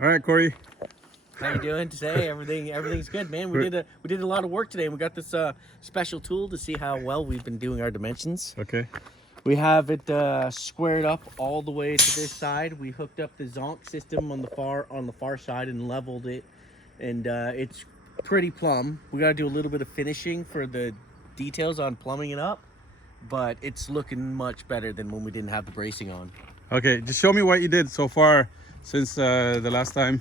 All right, Cory. How you doing today? Everything's good, man. We did a lot of work today. And we got this special tool to see how well we've been doing our dimensions. Okay. We have it squared up all the way to this side. We hooked up the zonk system on the far side and leveled it, and it's pretty plumb. We got to do a little bit of finishing for the details on plumbing it up, but it's looking much better than when we didn't have the bracing on. Okay, just show me what you did so far since the last time.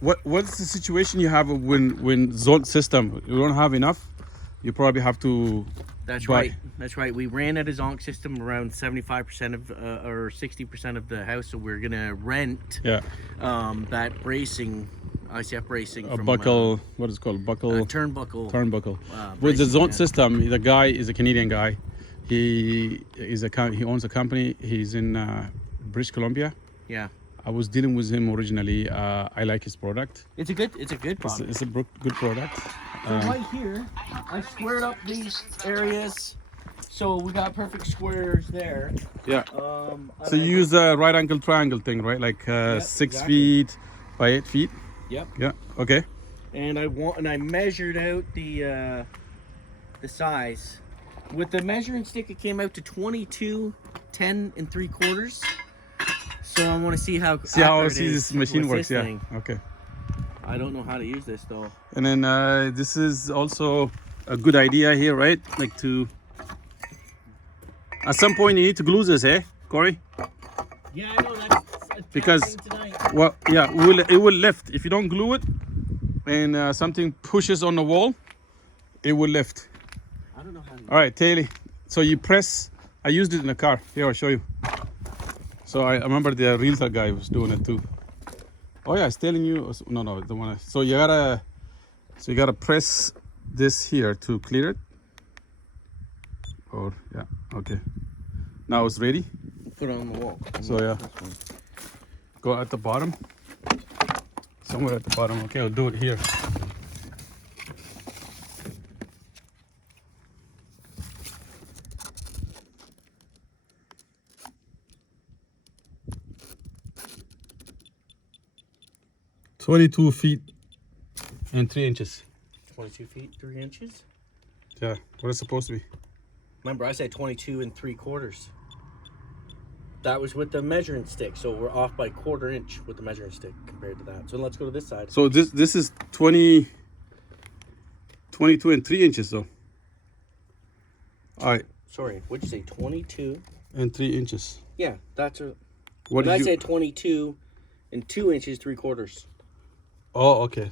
What's the situation you have when zone system you don't have enough? You probably have to. That's right. That's right. We ran out of zonk system around 75% of or 60% of the house, so we're gonna rent. Yeah. That bracing, ICF bracing. A from, buckle. What is it called? Buckle. Turnbuckle. Turnbuckle. With the zone system, the guy is a Canadian guy. He owns a company. He's in British Columbia. Yeah. I was dealing with him originally. I like his product. It's a good product. It's a good product. So right here, I squared up these areas, so we got perfect squares there. Yeah. So you use a right angle triangle thing, right? Like 6 feet by 8 feet. Yep. Yeah. Okay. And I measured out the size. With the measuring stick, it came out to 22, 10 3/4. So I want to see how this machine works. Yeah. Thing. Okay. I don't know how to use this though. And then this is also a good idea here, right? Like to. At some point you need to glue this, eh, Cory? Yeah, I know that's because well, yeah, it will lift if you don't glue it, and something pushes on the wall, it will lift. I don't know how to. All right, Taylor. So you press. I used it in the car. Here, I'll show you. So I remember the realtor guy was doing it too. Oh yeah, it's telling you. No, the one. So you gotta press this here to clear it. Or yeah, okay. Now it's ready. Put it on the wall. So yeah, go at the bottom. Somewhere at the bottom. Okay, I'll do it here. "22 feet and 3 inches. 22 feet 3 inches. Yeah, what it's supposed to be. Remember, I said 22 3/4. That was with the measuring stick, so we're off by 1/4 inch with the measuring stick compared to that. So let's go to this side. So this is 22 and 3 inches though. All right. Sorry, what'd you say? 22 and 3 inches. Yeah, that's a. What did I you? said 22 and 2 inches 3/4. Oh, okay.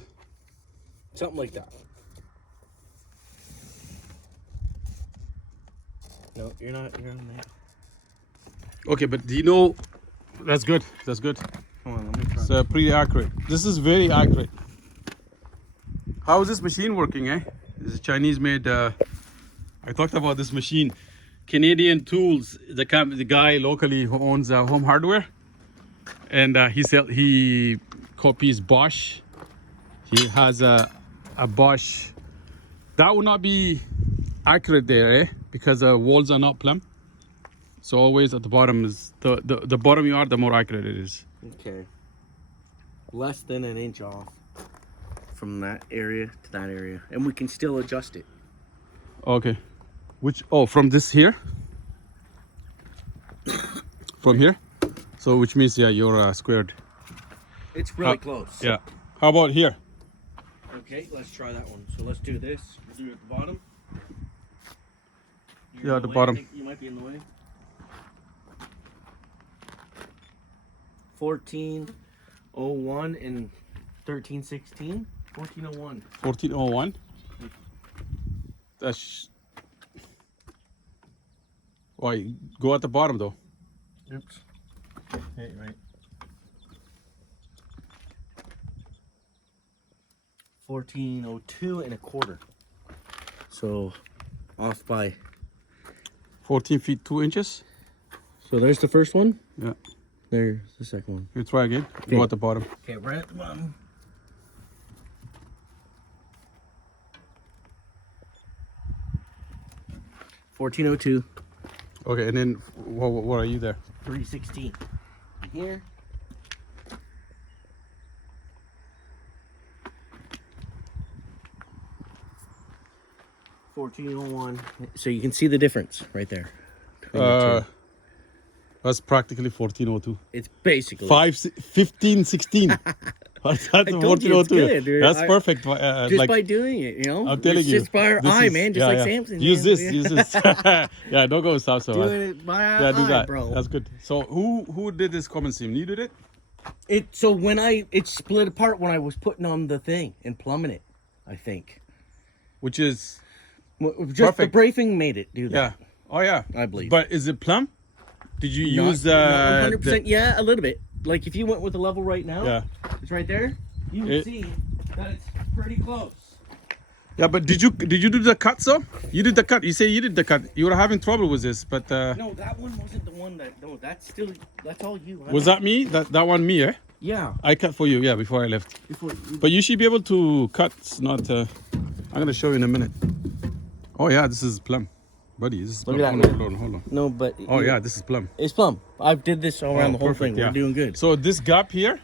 Something like that. No, you're not. You're on there. Okay, but do you know? That's good. That's good. Come on, let me try. It's pretty accurate. This is very accurate. How is this machine working, eh? This is Chinese-made. I talked about this machine. Canadian Tools, the guy locally who owns Home Hardware, and he copies Bosch. He has a Bosch. That would not be accurate there, eh? Because the walls are not plumb. So always at the bottom is the bottom you are, the more accurate it is. Okay. Less than an inch off from that area to that area, and we can still adjust it. Okay. From this here? From here? So which means, yeah, you're squared. It's really close. Yeah. How about here? Okay, let's try that one. So let's do this. We'll do it at the bottom. Yeah, at the bottom. I think you might be in the way. 1401 and 1316. 1401. 1401. That's why go at the bottom though. Oops. Okay, right. 1402 1/4. So off by 14 feet 2 inches. So there's the first one. Yeah. There's the second one. You try again. Okay. Go at the bottom. Okay, right at the bottom. $14.02. Okay, and then what are you there? 316. here. $14.01. So you can see the difference right there. between the two. That's practically 1402. It's basically 15, 16. That's I told you it's 1402. good, dude. That's perfect. just like, by doing it, you know. I'm telling it's you, just by our this eye, is- man. Just yeah, like yeah. Samson. Use man. this, use this. Yeah, don't go south so hard. Doing it by our Yeah, do eye, that. bro. That's good. So who did this common seam? You did it? So when it split apart when I was putting on the thing and plumbing it, I think. Which is Just Perfect. the bracing made it do yeah. that. Oh yeah. I believe. But is it plumb? Did you Not- use not the 100%? Yeah, a little bit. Like if you went with the level right now, Yeah. it's right there. You would It- see that it's pretty close. Yeah, but did you do the cut so? You did the cut. You say you did the cut. You were having trouble with this, but No, that one wasn't the one that. No, that's all you. was that me? That one me, eh? Yeah. I cut for you, yeah, before I left. Before But you should be able to cut, not I'm gonna show you in a minute. Oh yeah, this is plum. Buddy, this is Look plum. at that. Hold on. No, but Oh yeah, this is plum. it's plumb. I did this all around the whole perfect, thing. We're doing good. So this gap here,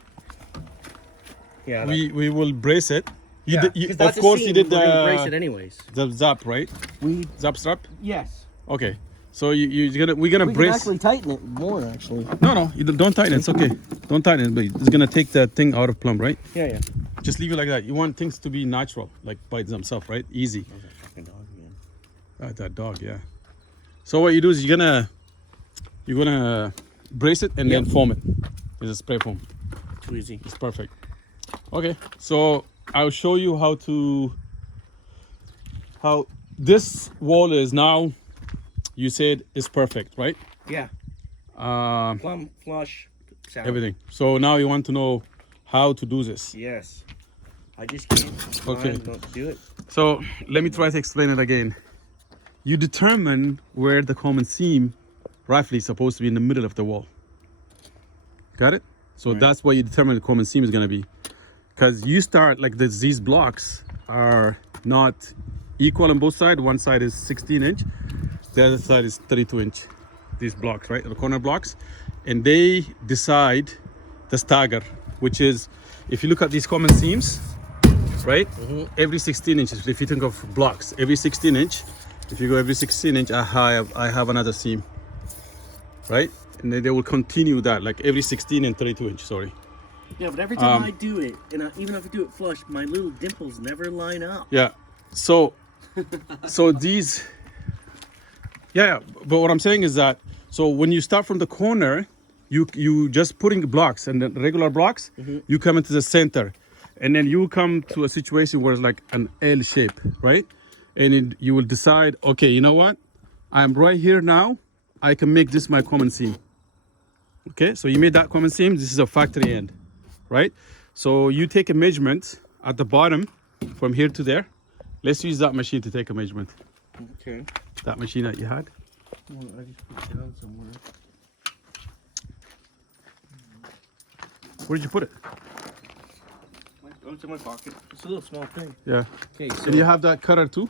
Yeah. we will brace it. yeah, Of 'cause that's a course you seam. did We're gonna brace it the anyways. zap, right? Zap strap. Yes. Okay. So we're gonna We can brace. actually tighten it more. Actually. No, you don't tighten it. It's okay. Don't tighten it. But it's gonna take the thing out of plumb, right? Yeah, yeah. Just leave it like that. You want things to be natural, like by themselves, right? Easy. Fucking dog again. That dog, yeah. So what you do is you're gonna brace it and then Yep. foam it. It's a spray foam. Too easy. It's perfect. Okay, so I'll show you how this wall is now. You said is perfect, right? Yeah. Um, Plumb, flush, sound. everything. So now you want to know how to do this. Yes. I just can't. Okay. Don't do it. So let me try to explain it again. You determine where the common seam roughly is supposed to be in the middle of the wall. Got it? So Right. that's why you determine the common seam is going to be. Because you start like these blocks are not equal on both sides. One side is 16 inch, the other side is 32 inch. These blocks, right? The corner blocks. And they decide the stagger, which is if you look at these common seams, right? Every 16 inches, if you think of blocks, every 16 inch, if you go every 16 inch, I have another seam, right? And then they will continue that, like every 16 and 32 inch, sorry. Yeah, but every time I do it, and even if I do it flush, my little dimples never line up. Yeah, so these, yeah, but what I'm saying is that, so when you start from the corner, you just putting blocks and then regular blocks, you come into the center, and then you come to a situation where it's like an L shape, right? And you will decide, okay, you know what? I'm right here now. I can make this my common seam. Okay, so you made that common seam. This is a factory end, right? So you take a measurement at the bottom from here to there. Let's use that machine to take a measurement. Okay. That machine that you had. Well, I just put it down somewhere. Where did you put it? Oh, it's in my pocket. It's a little small thing. Yeah. Okay, so And you have that cutter too?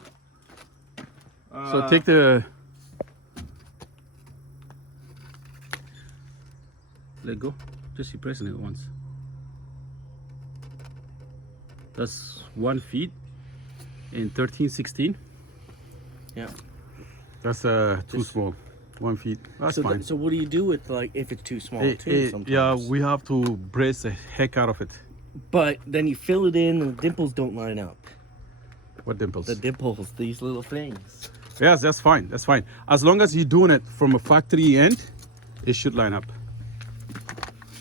So take the... Let go. Just keep pressing it once. That's 1 feet in 13/16. yeah. That's too small. 1 feet. That's So, fine. so what do you do with like if it's too small too? Sometimes. yeah, we have to brace the heck out of it. But then you fill it in, and the dimples don't line up. What dimples? The dimples, these little things. Yes, that's fine. That's fine. As long as you're doing it from a factory end, it should line up.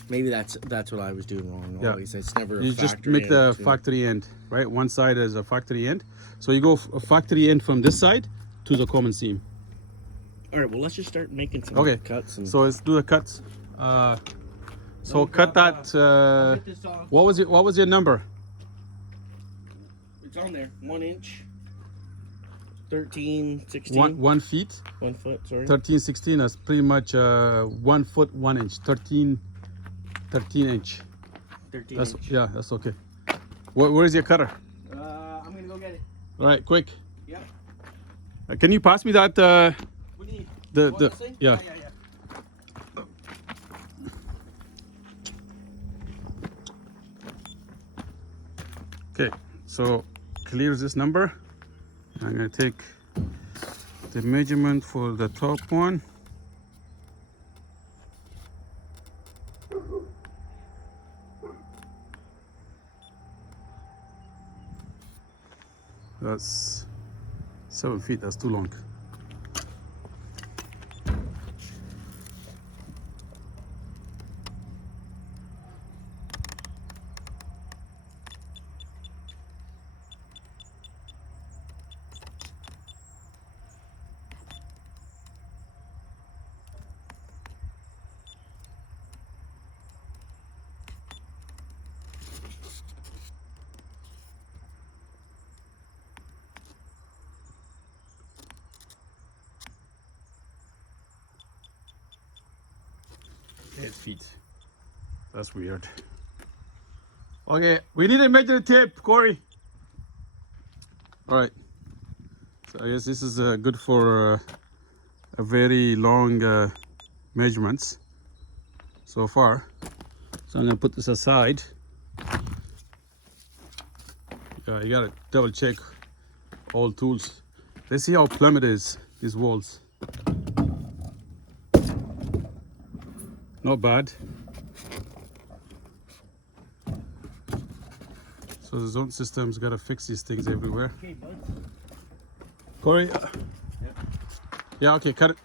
Maybe that's what I was doing wrong. Yeah. Always, it's never. You a just factory make the end, too. factory end, right? One side is a factory end. So you go a factory end from this side to the common seam. All right. Well, let's just start making some Okay. cuts. And So let's do the cuts. So cut that. Get this off. What was your number? It's on there. 1 inch. 13, 16. 1 feet. 1 foot. Sorry. 13, 16. That's pretty much 1 foot 1 inch. 13 inch. 13 That's inch. yeah. That's okay. Where is your cutter? I'm gonna go get it. All right, quick. Yep. Can you pass me that? What do you need? The You want this thing? yeah. Yeah. Okay, so clears this number. I'm gonna take the measurement for the top one. That's 7 feet, that's too long. Eight feet. That's weird. Okay, we need to measure the tape, Cory. All right. So I guess this is good for a very long measurements so far. So I'm gonna put this aside. You gotta double check all tools. Let's see how plumb it is, these walls. Not bad. So the zone system's got to fix these things everywhere. Okay, bud. Cory, yeah, okay, cut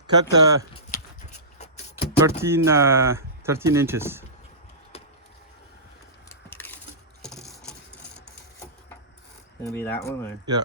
13 inches. Gonna be that one, or? Yeah.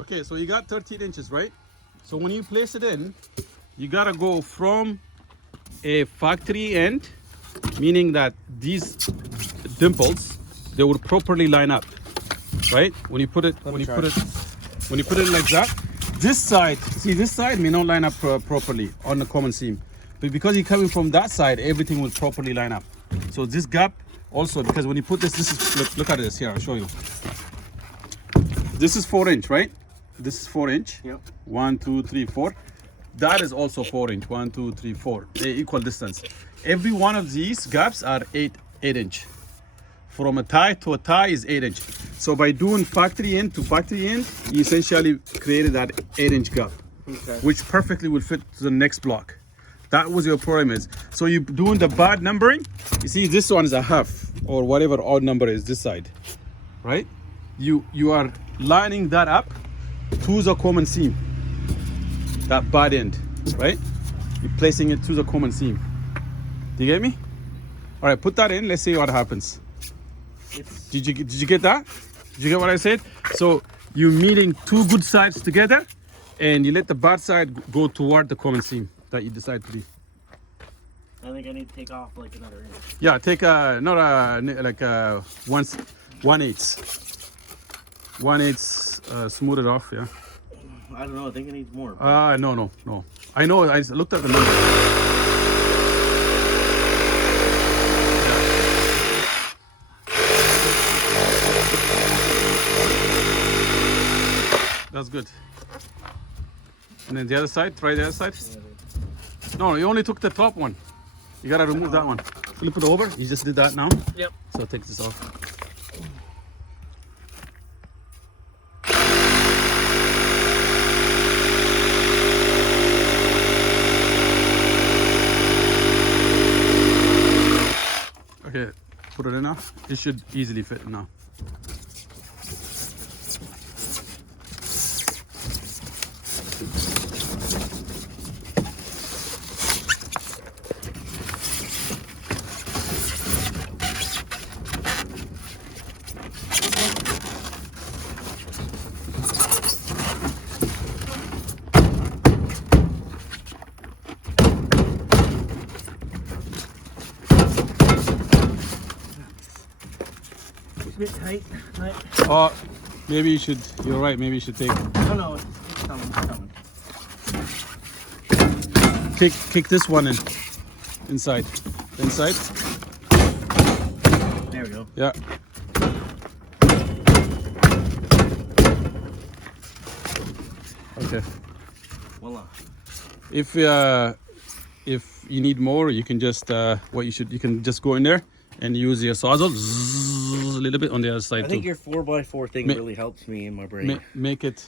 Okay, so you got 13 inches, right? So when you place it in, you gotta go from a factory end, meaning that these dimples, they would properly line up, right? When you put it in like that, this side, see this side may not line up properly on the common seam, but because you're coming from that side, everything will properly line up. So this gap also, because when you put this is look at this here. I'll show you. This is 4 inch, right? This is 4 inch. Yep. 1, 2, 3, 4. That is also 4 inch. 1, 2, 3, 4. They equal distance. Every one of these gaps are 8 inch. From a tie to a tie is 8 inch. So by doing factory end to factory end, you essentially created that 8 inch gap, Okay. which perfectly will fit to the next block. That was your problem is. So you're doing the bad numbering. You see, this one is a half or whatever odd number is this side, right? You are lining that up to the common seam, that bad end, right? You're placing it to the common seam. Do you get me? All right, put that in. Let's see what happens. Did you get that? Did you get what I said? So you're meeting two good sides together, and you let the bad side go toward the common seam that you decide to do. I think I need to take off like another inch. Yeah, take not like 1/8, smooth it off. Yeah. I don't know. I think it needs more. No. I know. I looked at the number. That's good. And then the other side, try the other side. No, you only took the top one. You gotta remove that one. Flip it over. You just did that now. Yep. So take this off. Okay, put it in now. It should easily fit now. bit tight. But... Oh, maybe you should. You're right. Maybe you should take. Oh no, it's coming. It's coming. Kick this one in. Inside. Inside. There we go. Yeah. Okay. Voila. If you need more, you can just you can just go in there and use your sawzall a little bit on the other side I think too. your 4x4 thing really helps me in my brain. Make it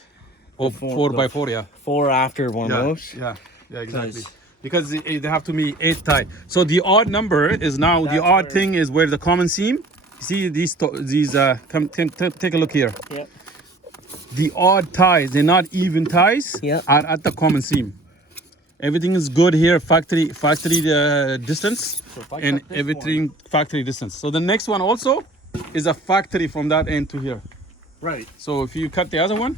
4x4, yeah. 4 after one of those. Yeah, exactly. Because they have to be 8 tie. So the odd number is now the odd thing is where the common seam. See these come take a look here. Yep. The odd ties, they're not even ties, Yep. are at the common seam. Everything is good here, factory distance, So if I and cut this everything factory distance. So the next one also is a factory from that end to here. Right. So if you cut the other one,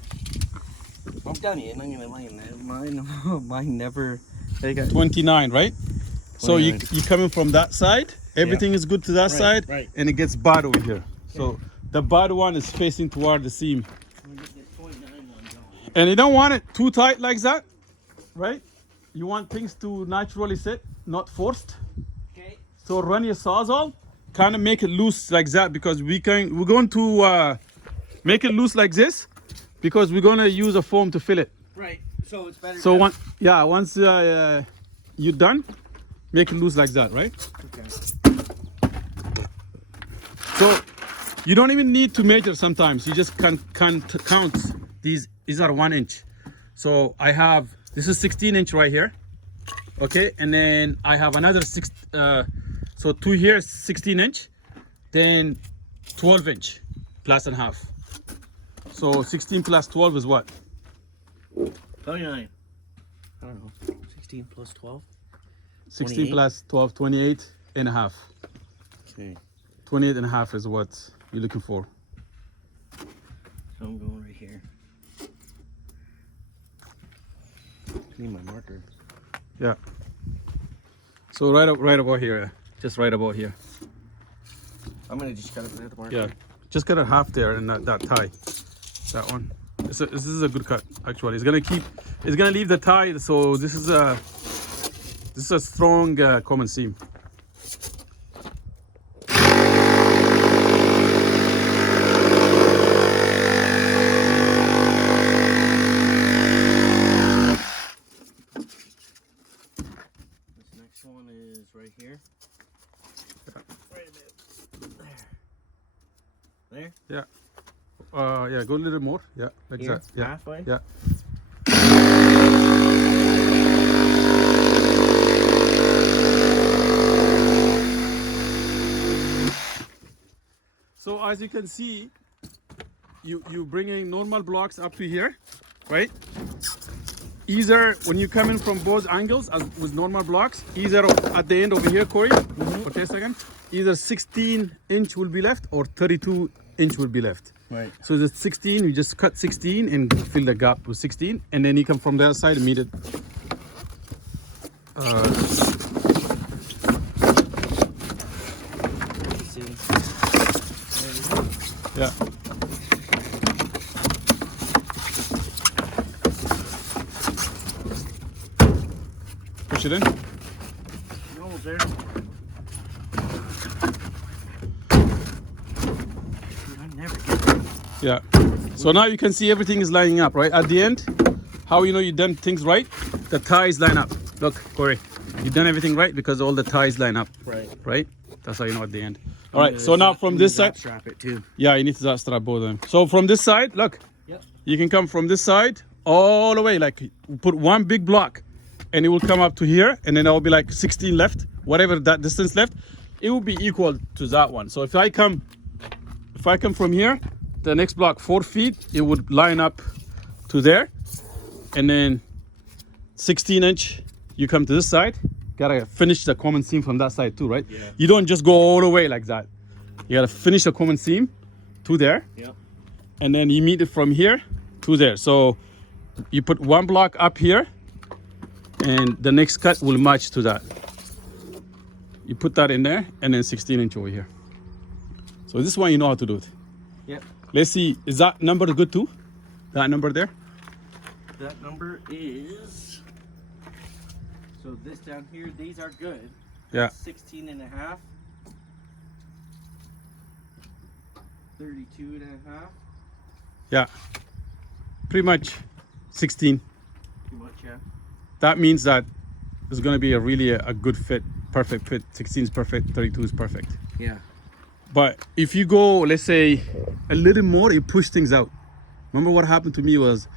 I'm telling you, I'm not gonna lie. Mine never. They got 29, right? So you 29. coming from that side, everything is good to that side, right. and it gets bad over here. So the bad one is facing toward the seam. And you don't want it too tight like that, right? You want things to naturally sit, not forced. Okay. So run your sawzall, kind of make it loose like that, because we're going to make it loose like this because we're going to use a foam to fill it. Right. So it's better. So once you're done, make it loose like that, right? Okay. So you don't even need to measure sometimes. You just can count. These are 1 inch. So I have, this is 16 inch right here. Okay, and then I have another so 2 here, 16 inch, then 12 inch plus and half. So 16 plus 12 is what? 29. I don't know. 16 plus 12. 16 28. plus 12, 28 and a half. Okay. 28 and a half is what you're looking for. So I'm going right here. I need my marker. Yeah. So right about here, just right about here. I'm gonna just cut it with the marker. Yeah, just cut it half there and that tie, that one. This is a good cut actually. It's gonna leave the tie. So this is a strong common seam. This next one is right here. Right about there. There? Yeah, go a little more. Yeah, like Here? that. Yeah, Halfway? yeah. So as you can see, you bringing normal blocks up to here, right? Either when you come in from both angles as with normal blocks, either at the end over here, Cory, okay, a second, either 16 inch will be left or 32 inch will be left. Right. So the 16, you just cut 16 and fill the gap with 16, and then you come from the other side and meet it. Yeah. Push it in. You're almost there. I never get there. Yeah. So now you can see everything is lining up, right? At the end, how you know you've done things right? The ties line up. Look, Cory, you've done everything right because all the ties line up. Right. Right? That's how you know at the end. All right, so now from this side, strap it too. yeah, you need to strap both of them. So from this side, look, Yep. you can come from this side all the way, like put one big block and it will come up to here, and then there will be like 16 left, whatever that distance left, it will be equal to that one. So if I come from here, the next block 4 feet, it would line up to there, and then 16 inch, you come to this side, gotta finish the common seam from that side too, right? Yeah. You don't just go all the way like that. You gotta finish the common seam to there, Yep. and then you meet it from here to there. So you put one block up here, and the next cut will match to that. You put that in there, and then 16 inch over here. So this one you know how to do it. Yep. Let's see. Is that number good too? That number there? That number is, so this down here, these are good. Yeah. 16 and a half. 32 and a half. Yeah. Pretty much 16. Too much, yeah. That means that it's going to be a good fit, perfect fit. 16 is perfect, 32 is perfect. Yeah. But if you go, let's say, a little more, you push things out. Remember what happened to me was,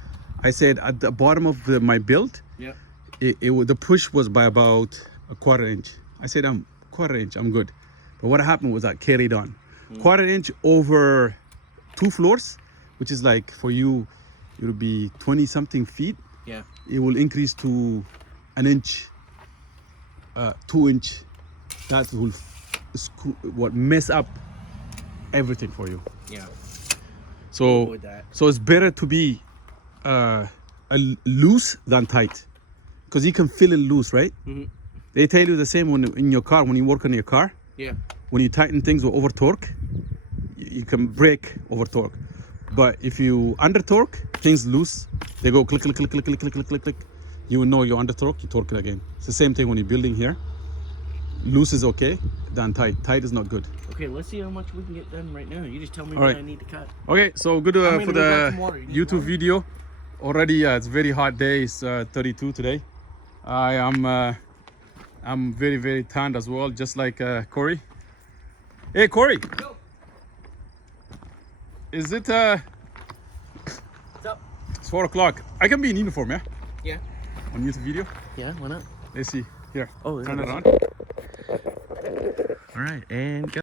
I said at the bottom of my build, Yeah. The push was by about a quarter inch. I said, I'm quarter inch, I'm good. But what happened was that carried on. Quarter inch over 2 floors, which is like for you, it would be 20 something feet. Yeah. It will increase to an inch, 2 inch. That will mess up everything for you. Yeah. So Avoid that. so it's better to be loose than tight, because you can feel it loose, right? Mhm. They tell you the same when in your car, when you work on your car. Yeah. When you tighten things with over torque, you can break over torque. But if you under torque, things loose, they go click, click, click, click, click, click, click, click, click. You will know you're under torque, you torque it again. It's the same thing when you're building here. Loose is okay, than tight. Tight is not good. Okay, let's see how much we can get done right now. You just tell me All what right. I need to cut. Okay, so good I'm for gonna go grab the some water. You need YouTube water? video. Already, it's a very hot day. It's 32 today. I'm very, very tanned as well, just like Cory. Hey, Cory. Yo. Is it What's up? it's 4 o'clock? I can be in uniform, yeah? Yeah. On YouTube video. Yeah, why not? Let's see. Here. Oh, Turn there it it on. All right, and go.